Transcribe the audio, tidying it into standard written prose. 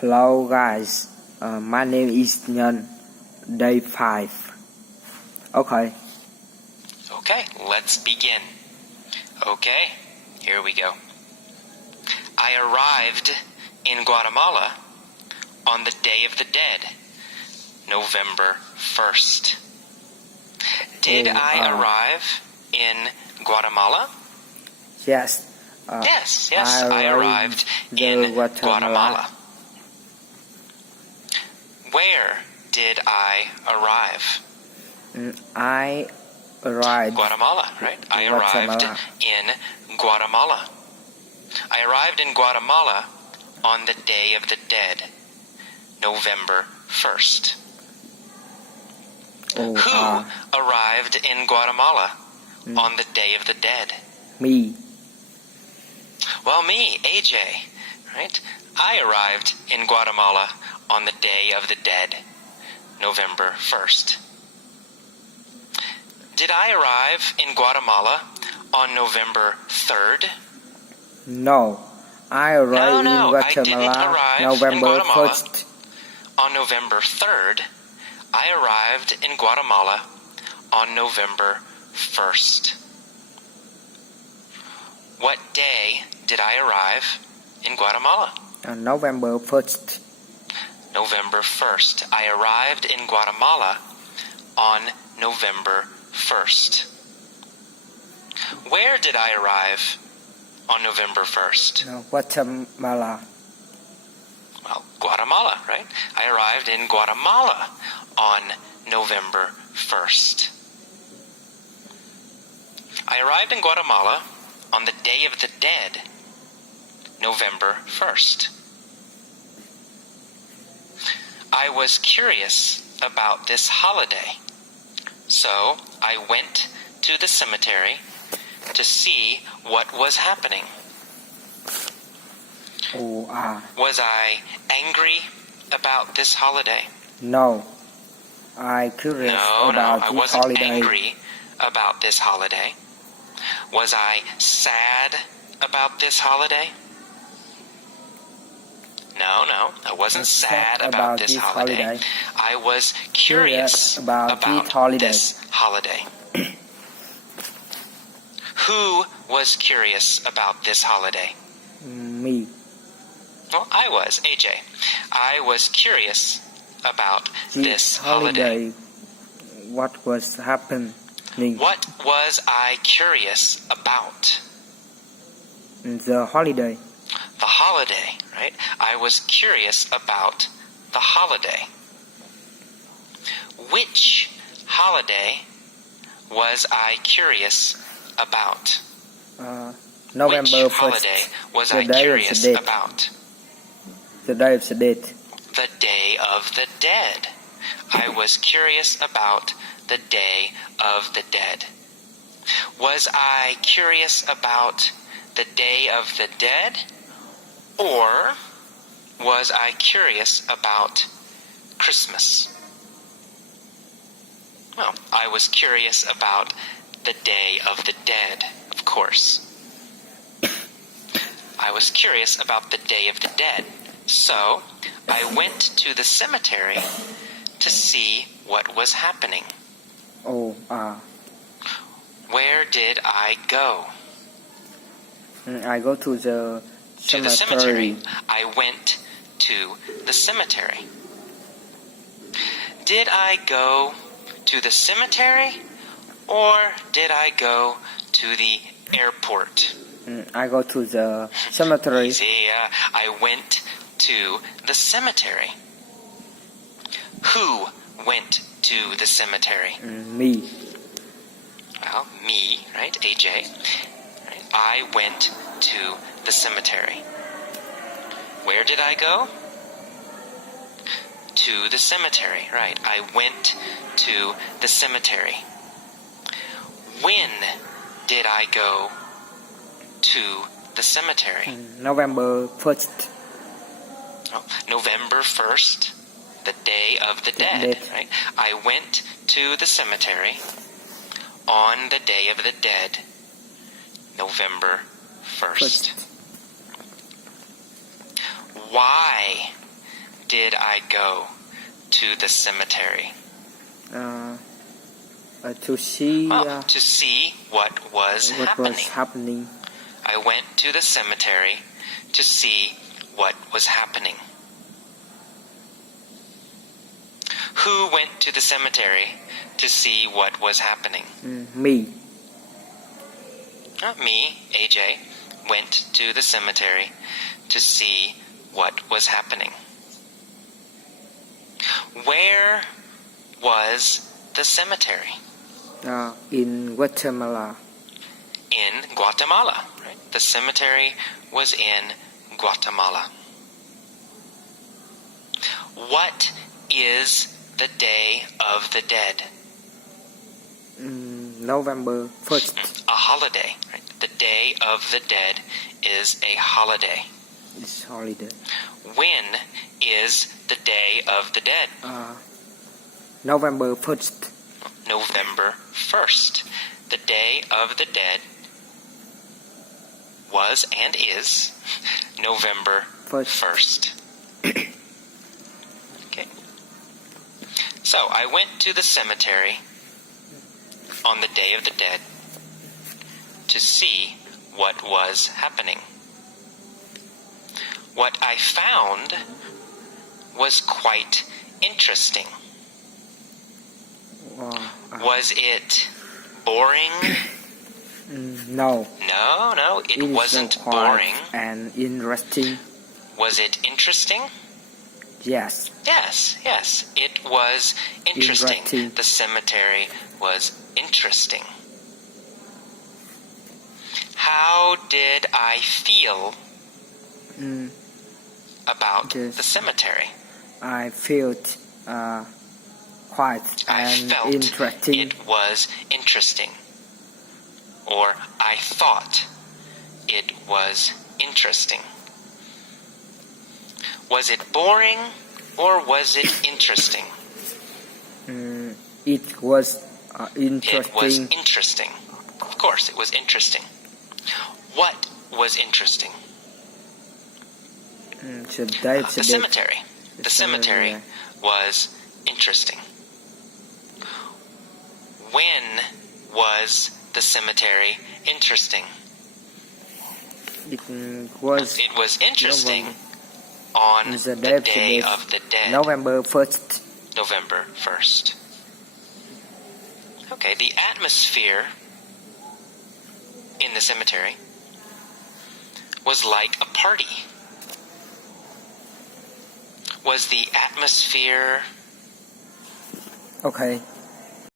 Hello guys, my name is Nhân. Day 5. Okay. Okay, let's begin. Okay, here we go. I arrived in Guatemala on the Day of the Dead, November 1st. Did I arrive in Guatemala? Yes. Yes, I arrived in Guatemala. Where did I arrive? I arrived. Guatemala, right? I arrived in Guatemala. I arrived in Guatemala on the Day of the Dead, November 1st. Who arrived in Guatemala on the Day of the Dead? Me. Well, me, AJ, right? I arrived in Guatemala on the Day of the Dead, November 1st. Did I arrive in Guatemala on November 3rd? No, I arrived in Guatemala I didn't arrive November in Guatemala 1st. On November 3rd, I arrived in Guatemala on November 1st. What day did I arrive in Guatemala? November 1st. November 1st. I arrived in Guatemala on November 1st. Where did I arrive on November 1st? Guatemala. Well, Guatemala, right? I arrived in Guatemala on November 1st. I arrived in Guatemala on the Day of the Dead, November 1st. I was curious about this holiday, so I went to the cemetery to see what was happening. Was I angry about this holiday? No, I curious about I this wasn't holiday. angry about this holiday. Was I sad about this holiday? No, I wasn't sad about this holiday. I was curious about this holiday. Who was curious about this holiday? Me. Well, I was, AJ. I was curious about this holiday. What was happening? What was I curious about? The holiday. The holiday, right? I was curious about the holiday. Which holiday was I curious about? November Which 1st. holiday was I curious about? The Day of the Dead. The Day of the Dead. I was curious about the Day of the Dead. Was I curious about the Day of the Dead? Or was I curious about Christmas? Well, I was curious about the Day of the Dead, of course. I was curious about the Day of the Dead, so I went to the cemetery to see what was happening. Where did I go? I go to the To the cemetery. I went to the cemetery. Did I go to the cemetery or did I go to the airport? I go to the cemetery. See, I went to the cemetery. Who went to the cemetery? Me. Well, me, right? AJ. Right? I went to the cemetery. Where did I go? To the cemetery, right. I went to the cemetery. When did I go to the cemetery? November 1st. November 1st, the Day of the Dead, right? I went to the cemetery on the Day of the Dead, November 1st. Why did I go to the cemetery? To see To see what was what happening. was happening. I went to the cemetery to see what was happening. Who went to the cemetery to see what was happening? Me. Me, AJ, went to the cemetery to see what was happening. Where was the cemetery? In Guatemala. In Guatemala. Right? The cemetery was in Guatemala. What is the Day of the Dead? November 1st. A holiday. Right? The Day of the Dead is a holiday. It's holiday. When is the Day of the Dead? November 1st. November 1st. The Day of the Dead was and is November 1st. Okay. So I went to the cemetery on the Day of the Dead to see what was happening. What I found was quite interesting. Was it boring? No. No, it wasn't so boring. And interesting. Was it interesting? Yes. Yes, it was interesting. Interesting. The cemetery was interesting. How did I feel about the cemetery? I felt quite I felt interesting. it was interesting. Or I thought it was interesting. Was it boring or was it interesting? It was interesting. It was interesting. Of course, it was interesting. What was interesting? The cemetery. The cemetery was interesting. When was the cemetery interesting? It was interesting on the Day of the Dead. November 1st. November 1st. Okay, the atmosphere in the cemetery was like a party. Was the atmosphere... Okay.